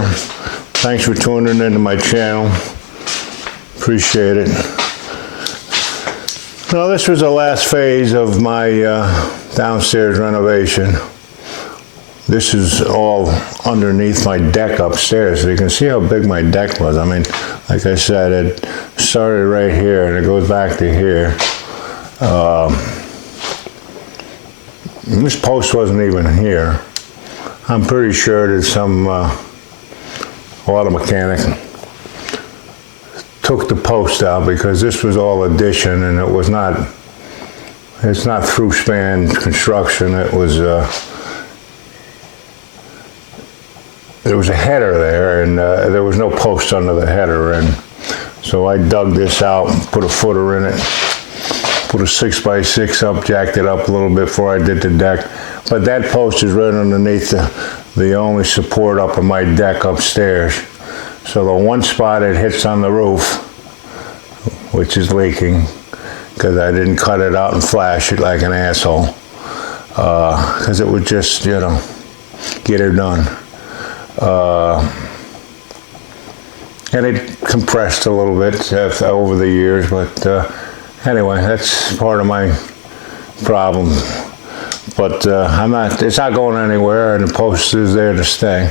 Thanks for tuning into my channel. Appreciate it. Now, this was the last phase of my downstairs renovation. This is all underneath my deck upstairs. So you can see how big my deck was. I mean, like I said, it started right here and it goes back to here. This post wasn't even here. I'm pretty sure that some auto mechanic took the post out because this was all addition and it's not through span construction. It was there was a header there and there was no post under the header, and so I dug this out and put a footer in it, put a 6x6 up, jacked it up a little bit before I did the deck. But that post is right underneath the only support up on my deck upstairs. So the one spot it hits on the roof, which is leaking, because I didn't cut it out and flash it like an asshole, because it would just, you know, get her done. And it compressed a little bit over the years, but anyway, that's part of my problem. But it's not going anywhere, and the post is there to stay.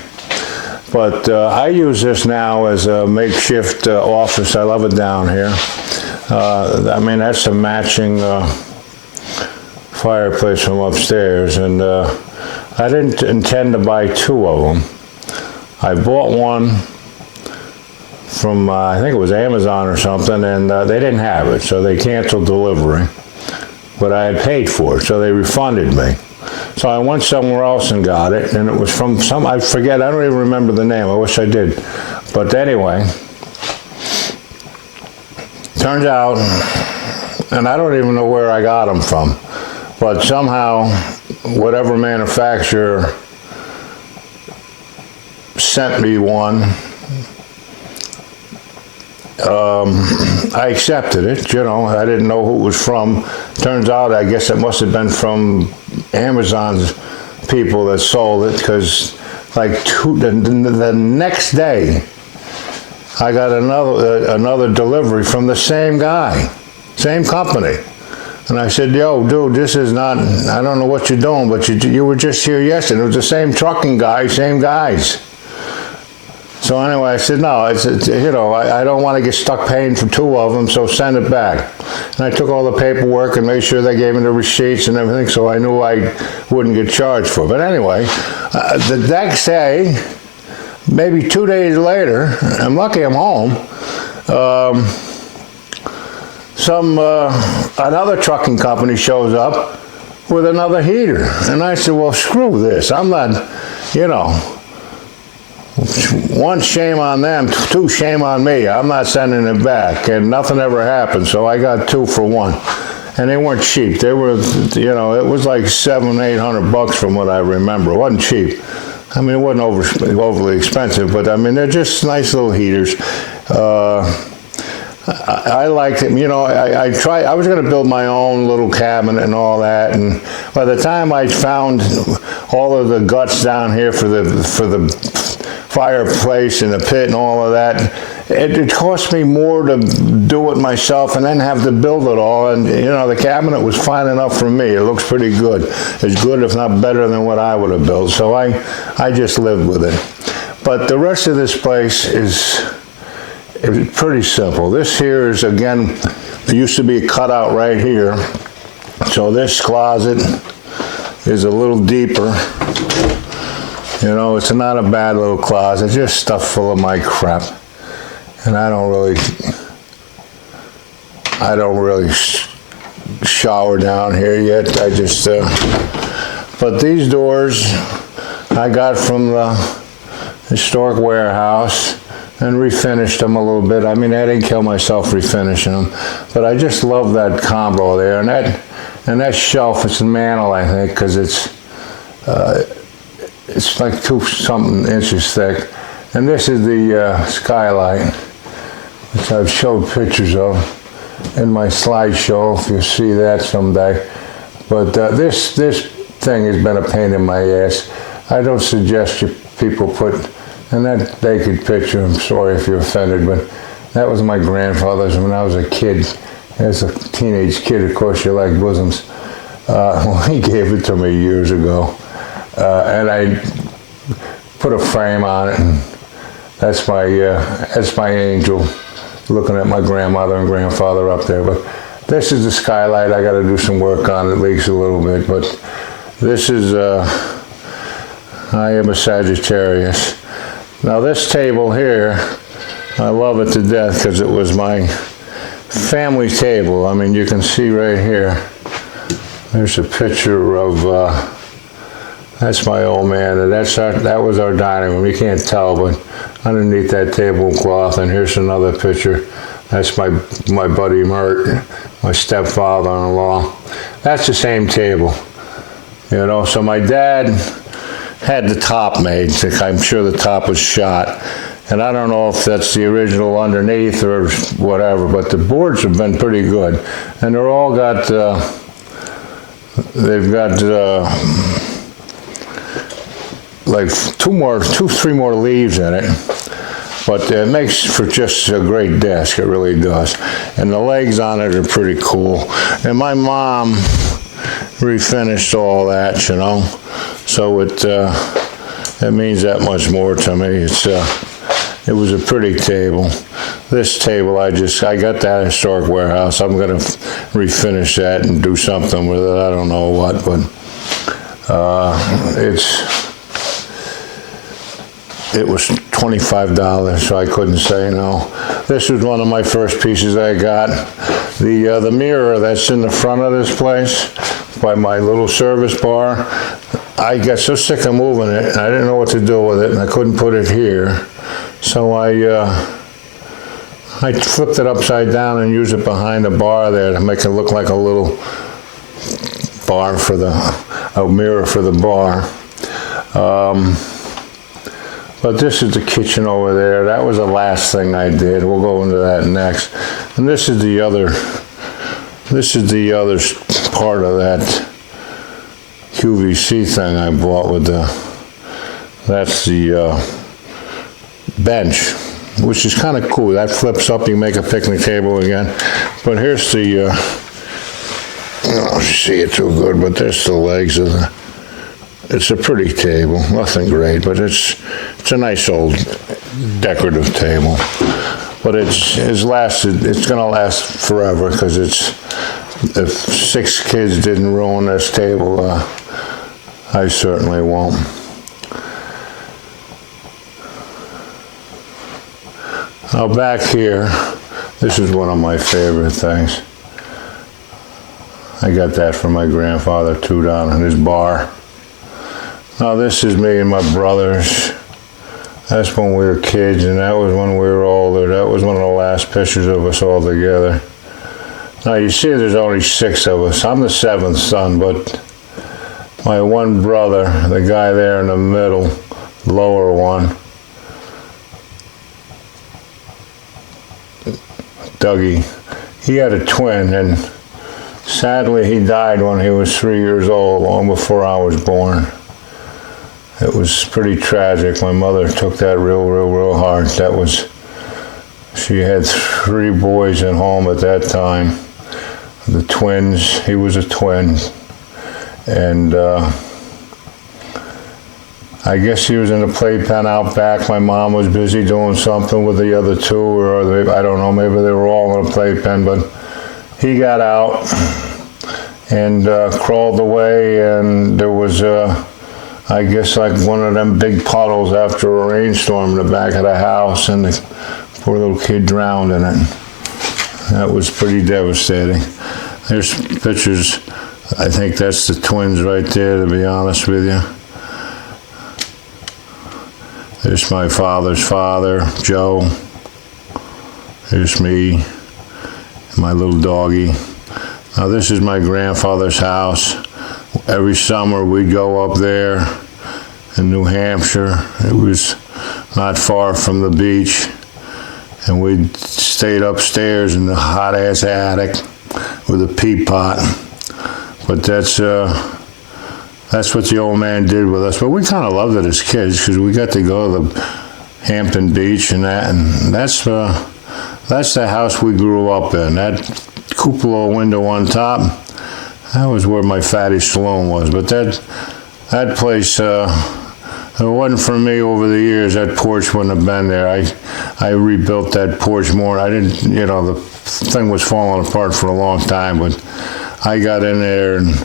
But I use this now as a makeshift office. I love it down here. I mean, that's a matching fireplace from upstairs, and I didn't intend to buy two of them. I bought one from, I think it was Amazon or something, and they didn't have it, so they canceled delivery. But I had paid for it, so they refunded me. So I went somewhere else and got it, and it was from some, I forget, I don't even remember the name, I wish I did. But anyway, turns out, and I don't even know where I got them from, but somehow, whatever manufacturer sent me one, I accepted it, you know, I didn't know who it was from. Turns out, I guess it must have been from Amazon's people that sold it, because like the next day, I got another delivery from the same guy, same company. And I said, yo, dude, this is not, I don't know what you're doing, but you were just here yesterday. It was the same trucking guy, same guys. So anyway, I said, no, it's you know, I don't want to get stuck paying for two of them, so send it back. And I took all the paperwork and made sure they gave me the receipts and everything, so I knew I wouldn't get charged for it. But anyway, the next day, maybe 2 days later, I'm lucky I'm home, another trucking company shows up with another heater. And I said, well, screw this. I'm not, you know, one, shame on them, two, shame on me. I'm not sending it back, and nothing ever happened, so I got 2 for 1. And they weren't cheap. They were, you know, it was like $700-800 from what I remember. It wasn't cheap. I mean, it wasn't overly expensive, but I mean, they're just nice little heaters. I liked it, you know. I was going to build my own little cabinet and all that, and by the time I found all of the guts down here for the fireplace and the pit and all of that, it cost me more to do it myself and then have to build it all. And you know, the cabinet was fine enough for me. It looks pretty good. It's good, if not better, than what I would have built. So I just lived with it. But the rest of this place is pretty simple. This here is, again, there used to be a cutout right here. So this closet is a little deeper. You know, it's not a bad little closet, just stuff full of my crap. And I don't really shower down here yet. I just, but these doors I got from the historic warehouse and refinished them a little bit. I mean, I didn't kill myself refinishing them, but I just love that combo there. And that shelf, it's a mantle, I think, because it's like 2-something inches thick. And this is the skylight, which I've showed pictures of in my slideshow, if you see that someday. But this thing has been a pain in my ass. I don't suggest you people put And that naked picture, I'm sorry if you're offended, but that was my grandfather's when I was a kid. As a teenage kid, of course, you like bosoms. Well, he gave it to me years ago. And I put a frame on it, and that's my angel looking at my grandmother and grandfather up there. But this is the skylight. I got to do some work on it. It leaks a little bit, but this is, I am a Sagittarius. Now this table here, I love it to death because it was my family table. I mean, you can see right here, there's a picture of, that's my old man, and that was our dining room. You can't tell, but underneath that tablecloth, and here's another picture. That's my buddy Mert, my stepfather-in-law. That's the same table, you know. So my dad had the top made. I'm sure the top was shot. And I don't know if that's the original underneath or whatever, but the boards have been pretty good. And they're all got, they've got like three more leaves in it. But it makes for just a great desk, it really does. And the legs on it are pretty cool. And my mom refinished all that, you know. So it means that much more to me. It was a pretty table. This table, I got that historic warehouse. I'm gonna refinish that and do something with it. I don't know what, but it was $25, so I couldn't say no. This was one of my first pieces I got. The mirror that's in the front of this place by my little service bar, I got so sick of moving it, and I didn't know what to do with it, and I couldn't put it here. So I flipped it upside down and used it behind the bar there to make it look like a little bar for a mirror for the bar. But this is the kitchen over there. That was the last thing I did. We'll go into that next. And this is the other part of that QVC thing I bought with that's the bench, which is kind of cool. That flips up, you make a picnic table again. But here's the, I don't see it too good, but there's the legs of it's a pretty table, nothing great, but it's a nice old decorative table. But it's gonna last forever, because if 6 kids didn't ruin this table, I certainly won't. Now back here, this is one of my favorite things. I got that from my grandfather too, down in his bar. Now this is me and my brothers. That's when we were kids, and that was when we were older. That was one of the last pictures of us all together. Now you see there's only 6 of us. I'm the 7th son, but my one brother, the guy there in the middle, lower one, Dougie, he had a twin, and sadly he died when he was 3 years old, long before I was born. It was pretty tragic. My mother took that real hard. She had 3 boys at home at that time. The twins, he was a twin. And I guess he was in the playpen out back. My mom was busy doing something with the other 2, or I don't know, maybe they were all in a playpen, but he got out and crawled away, and there was I guess like one of them big puddles after a rainstorm in the back of the house, and the poor little kid drowned in it. That was pretty devastating. There's pictures. I think that's the twins right there, to be honest with you. There's my father's father, Joe. There's me, my little doggy. Now this is my grandfather's house. Every summer we'd go up there in New Hampshire. It was not far from the beach, and we'd stayed upstairs in the hot-ass attic with a peat pot. But that's what the old man did with us. But we kind of loved it as kids, because we got to go to Hampton Beach and that, and that's the house we grew up in. That cupola window on top, that was where my fatty saloon was. But that place, if it wasn't for me over the years, that porch wouldn't have been there. I rebuilt that porch more. I didn't, the thing was falling apart for a long time, but I got in there and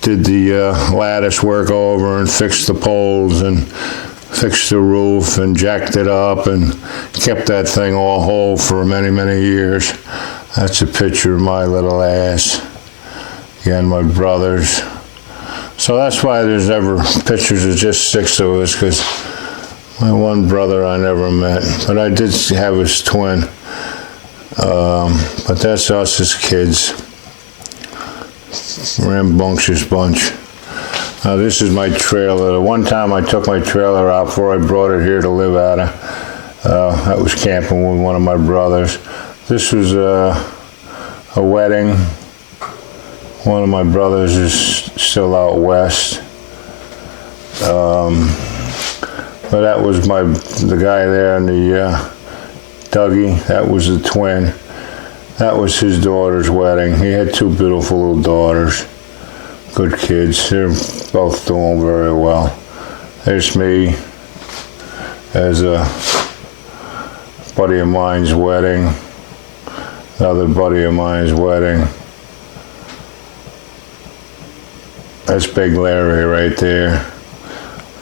did the lattice work over and fixed the poles and fixed the roof and jacked it up and kept that thing all whole for many, many years. That's a picture of my little ass. Again, my brothers. So that's why there's ever pictures of just 6 of us, because my one brother I never met, but I did have his twin. But that's us as kids. Rambunctious bunch. Now this is my trailer. The one time I took my trailer out before I brought it here to live out of. That was camping with one of my brothers. This was a wedding. One of my brothers is still out west. But that was the guy there in the Dougie. That was the twin. That was his daughter's wedding. He had 2 beautiful little daughters. Good kids. They're both doing very well. There's me as a buddy of mine's wedding. Another buddy of mine's wedding. That's Big Larry right there.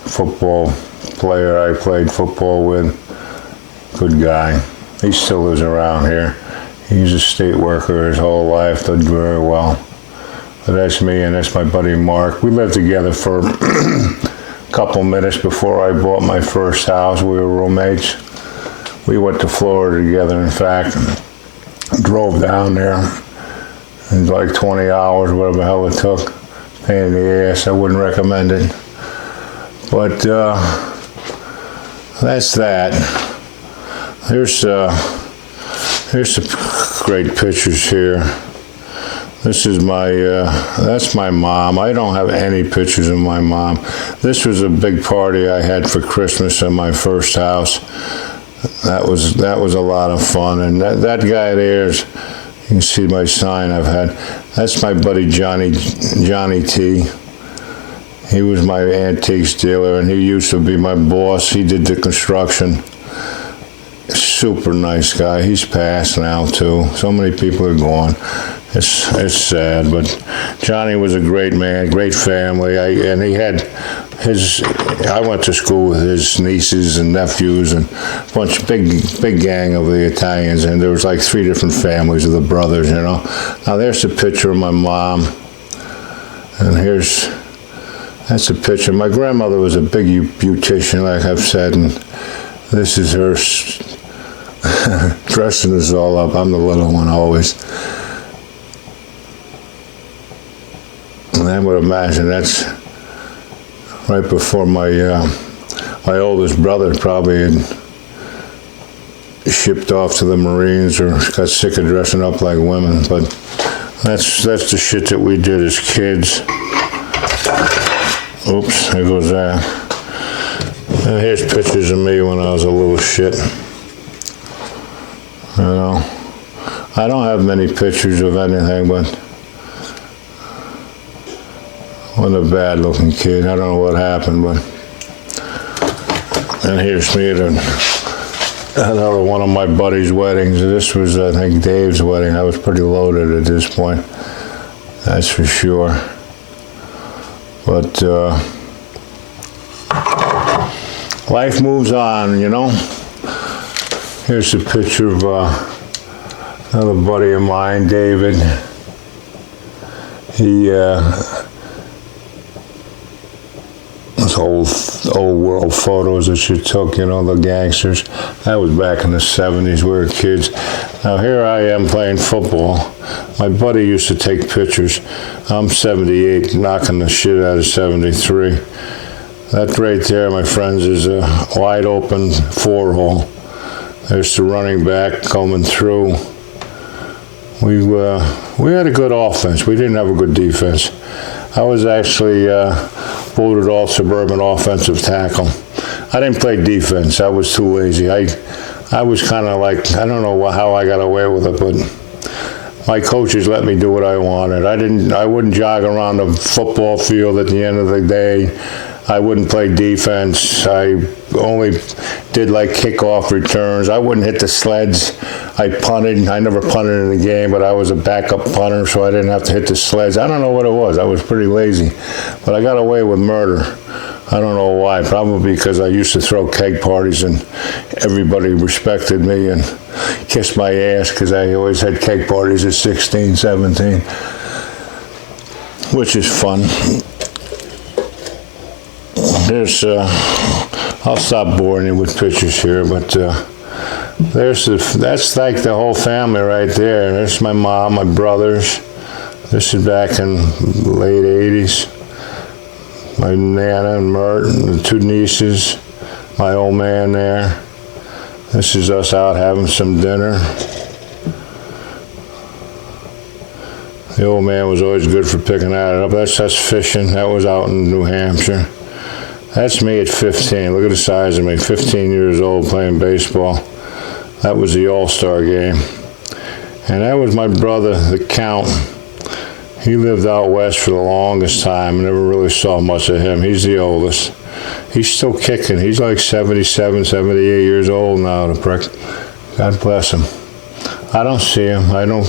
Football player I played football with. Good guy. He still lives around here. He's a state worker his whole life, did very well. But that's me, and that's my buddy Mark. We lived together for a couple minutes before I bought my first house. We were roommates. We went to Florida together, in fact, and drove down there in like 20 hours, whatever the hell it took. Pain in the ass, I wouldn't recommend it. But that's that. Here's some great pictures here. This is that's my mom. I don't have any pictures of my mom. This was a big party I had for Christmas in my first house. That was a lot of fun. And that guy there is, you can see my sign I've had. That's my buddy Johnny T. He was my antiques dealer, and he used to be my boss. He did the construction. Super nice guy. He's passed now too. So many people are gone. It's sad, but Johnny was a great man, great family. And he had I went to school with his nieces and nephews and a bunch, big gang of the Italians, and there was like 3 different families of the brothers, Now there's a picture of my mom, and that's a picture. My grandmother was a big beautician, like I've said, and this is her dressing us all up. I'm the little one always. And I would imagine that's right before my oldest brother probably had shipped off to the Marines or got sick of dressing up like women. But that's the shit that we did as kids. Oops, there goes that. And here's pictures of me when I was a little shit. I don't have many pictures of anything, but wasn't a bad looking kid. I don't know what happened, but. And here's me at another one of my buddy's weddings. This was, I think, Dave's wedding. I was pretty loaded at this point. That's for sure. But life moves on, Here's a picture of another buddy of mine, David. He those old world photos that you took, the gangsters. That was back in the 70s. We were kids. Now here I am playing football. My buddy used to take pictures. I'm 78, knocking the shit out of 73. That right there, my friends, is a wide open 4-hole. There's the running back coming through. We had a good offense. We didn't have a good defense. I was actually voted all suburban offensive tackle. I didn't play defense. I was too lazy. I was kind of like, I don't know how I got away with it, but my coaches let me do what I wanted. I wouldn't jog around the football field at the end of the day. I wouldn't play defense. I only did like kickoff returns. I wouldn't hit the sleds. I punted. I never punted in the game, but I was a backup punter, so I didn't have to hit the sleds. I don't know what it was. I was pretty lazy, but I got away with murder. I don't know why. Probably because I used to throw keg parties and everybody respected me and kissed my ass because I always had keg parties at 16, 17, which is fun. There's, I'll stop boring you with pictures here, but that's like the whole family right there. There's my mom, my brothers. This is back in the late 80s. My Nana and Mert and the two nieces, my old man there. This is us out having some dinner. The old man was always good for picking that up. That's us fishing. That was out in New Hampshire. That's me at 15. Look at the size of me. 15 years old playing baseball. That was the All-Star game. And that was my brother, the Count. He lived out west for the longest time. I never really saw much of him. He's the oldest. He's still kicking. He's like 77, 78 years old now, the prick. God bless him. I don't see him. I don't,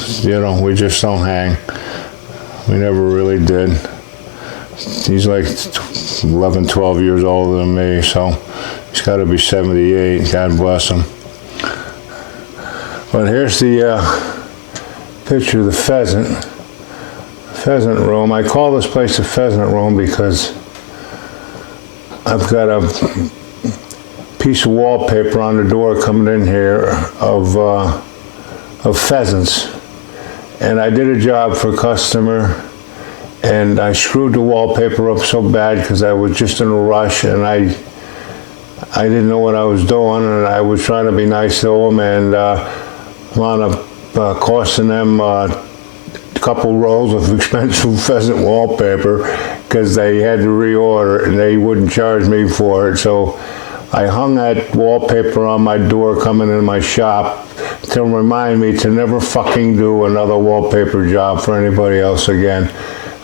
we just don't hang. We never really did. He's like 11, 12 years older than me, so he's got to be 78. God bless him. But here's the picture of the pheasant room. I call this place the pheasant room because I've got a piece of wallpaper on the door coming in here of pheasants. And I did a job for a customer, and I screwed the wallpaper up so bad because I was just in a rush, and I didn't know what I was doing, and I was trying to be nice to them, and wound up costing them a couple rolls of expensive pheasant wallpaper because they had to reorder it, and they wouldn't charge me for it. So I hung that wallpaper on my door coming in my shop to remind me to never fucking do another wallpaper job for anybody else again.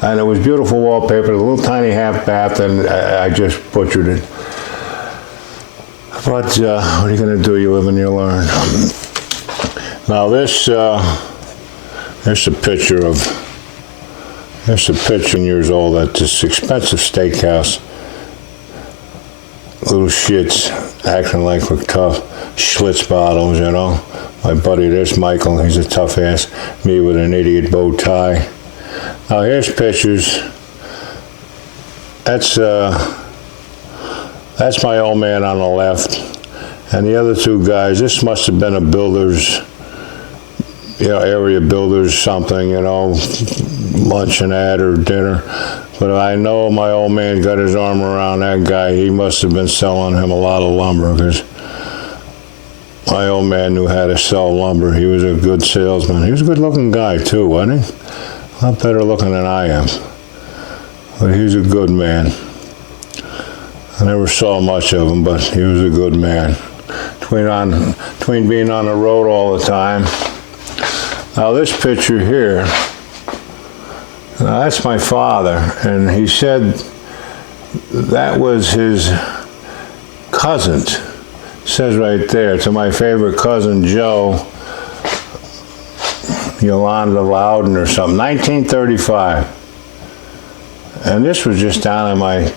And it was beautiful wallpaper, a little tiny half bath, and I just butchered it. But what are you going to do? You live and you learn. Now there's a picture of, years old at this expensive steakhouse. Little shits acting like we're tough. Schlitz bottles, My buddy, there's Michael, he's a tough ass. Me with an idiot bow tie. Now here's pictures. That's my old man on the left. And the other two guys, this must have been a builder's, area builders something, lunch and that or dinner. But I know my old man got his arm around that guy. He must have been selling him a lot of lumber because my old man knew how to sell lumber. He was a good salesman. He was a good looking guy too, wasn't he? A lot better looking than I am. But he was a good man. I never saw much of him, but he was a good man. Between being on the road all the time. Now this picture here, that's my father, and he said that was his cousin's. It says right there, to my favorite cousin Joe, Yolanda Loudon or something, 1935. And this was just down in my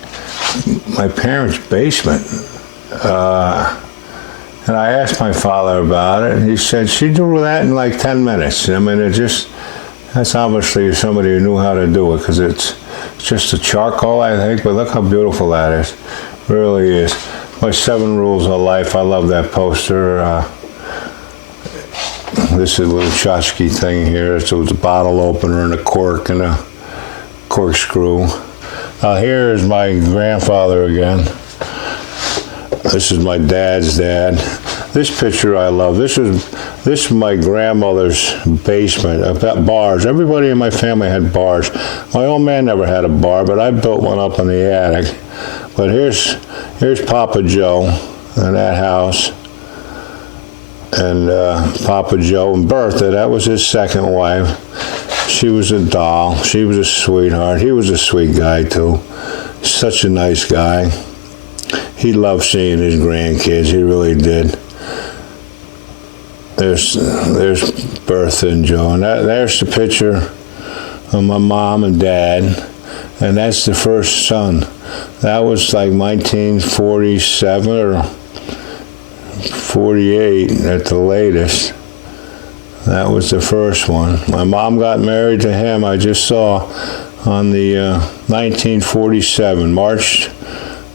parents' basement. And I asked my father about it, and he said, she'd do that in like 10 minutes. I mean, that's obviously somebody who knew how to do it, because it's just a charcoal, I think, but look how beautiful that is. It really is. My 7 Rules of Life, I love that poster. This is a little tchotchke thing here. So it's a bottle opener and a cork and a corkscrew. Now here is my grandfather again. This is my dad's dad. This picture I love. This is my grandmother's basement. Bars. Everybody in my family had bars. My old man never had a bar, but I built one up in the attic. But here's Papa Joe in that house. And Papa Joe and Bertha, that was his second wife. She was a doll. She was a sweetheart. He was a sweet guy, too. Such a nice guy. He loved seeing his grandkids. He really did. There's Bertha and Joe. And there's the picture of my mom and dad. And that's the first son. That was like 1947 or 48 at the latest. That was the first one. My mom got married to him, I just saw, on the 1947, March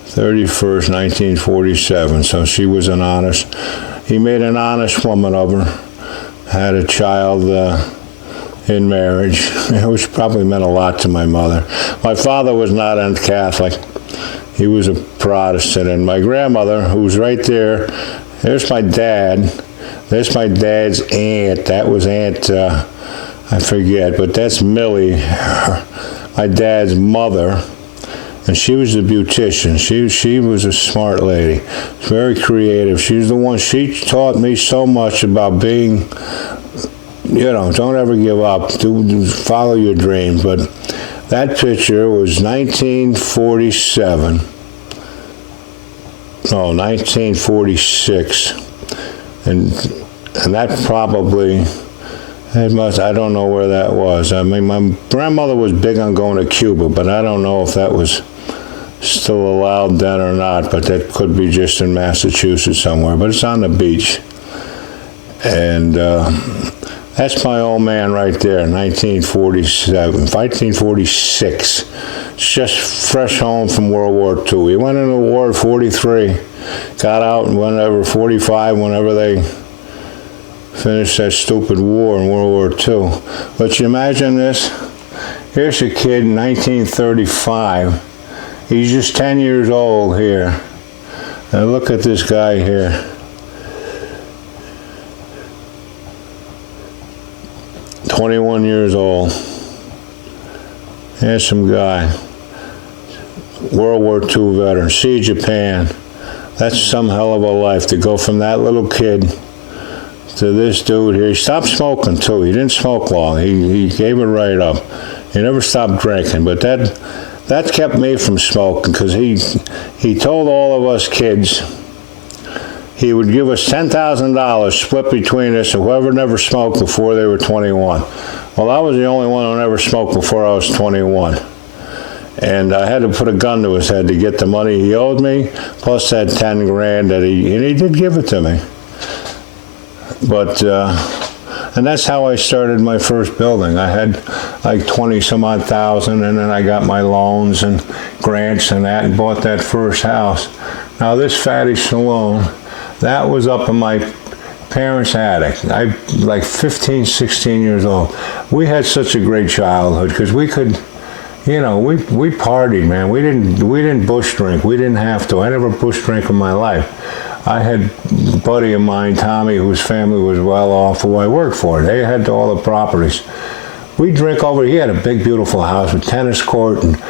31st, 1947. So she was an honest, he made an honest woman of her, had a child in marriage, which probably meant a lot to my mother. My father was not a Catholic. He was a Protestant. And my grandmother, who was right there, there's my dad. There's my dad's aunt. That was Aunt, I forget, but that's Millie, my dad's mother. And she was a beautician. She was a smart lady, very creative. She's the one, she taught me so much about being, don't ever give up. Do follow your dreams. But that picture was 1947. No, 1946. And that probably, I don't know where that was. I mean, my grandmother was big on going to Cuba, but I don't know if that was still allowed then or not, but that could be just in Massachusetts somewhere. But it's on the beach. And that's my old man right there, 1946. Just fresh home from World War II. He went into the war at 43, got out and went over 45 whenever they finished that stupid war in World War II. But you imagine this? Here's a kid in 1935. He's just 10 years old here. And look at this guy here. 21 years old. Handsome guy. World War II veteran. See Japan. That's some hell of a life to go from that little kid to this dude here. He stopped smoking too. He didn't smoke long. He gave it right up. He never stopped drinking. But that kept me from smoking because he told all of us kids he would give us $10,000 split between us and whoever never smoked before they were 21. Well, I was the only one who never smoked before I was 21. And I had to put a gun to his head to get the money he owed me, plus that 10 grand that and he did give it to me. But, and that's how I started my first building. I had like 20 some odd thousand, and then I got my loans and grants and that, and bought that first house. Now this fatty saloon, that was up in my parents' attic. I like 15, 16 years old. We had such a great childhood because we could, we partied, man. We didn't bush drink. We didn't have to. I never bush drank in my life. I had a buddy of mine, Tommy, whose family was well off, who I worked for. They had all the properties. We drink over. He had a big, beautiful house with tennis court and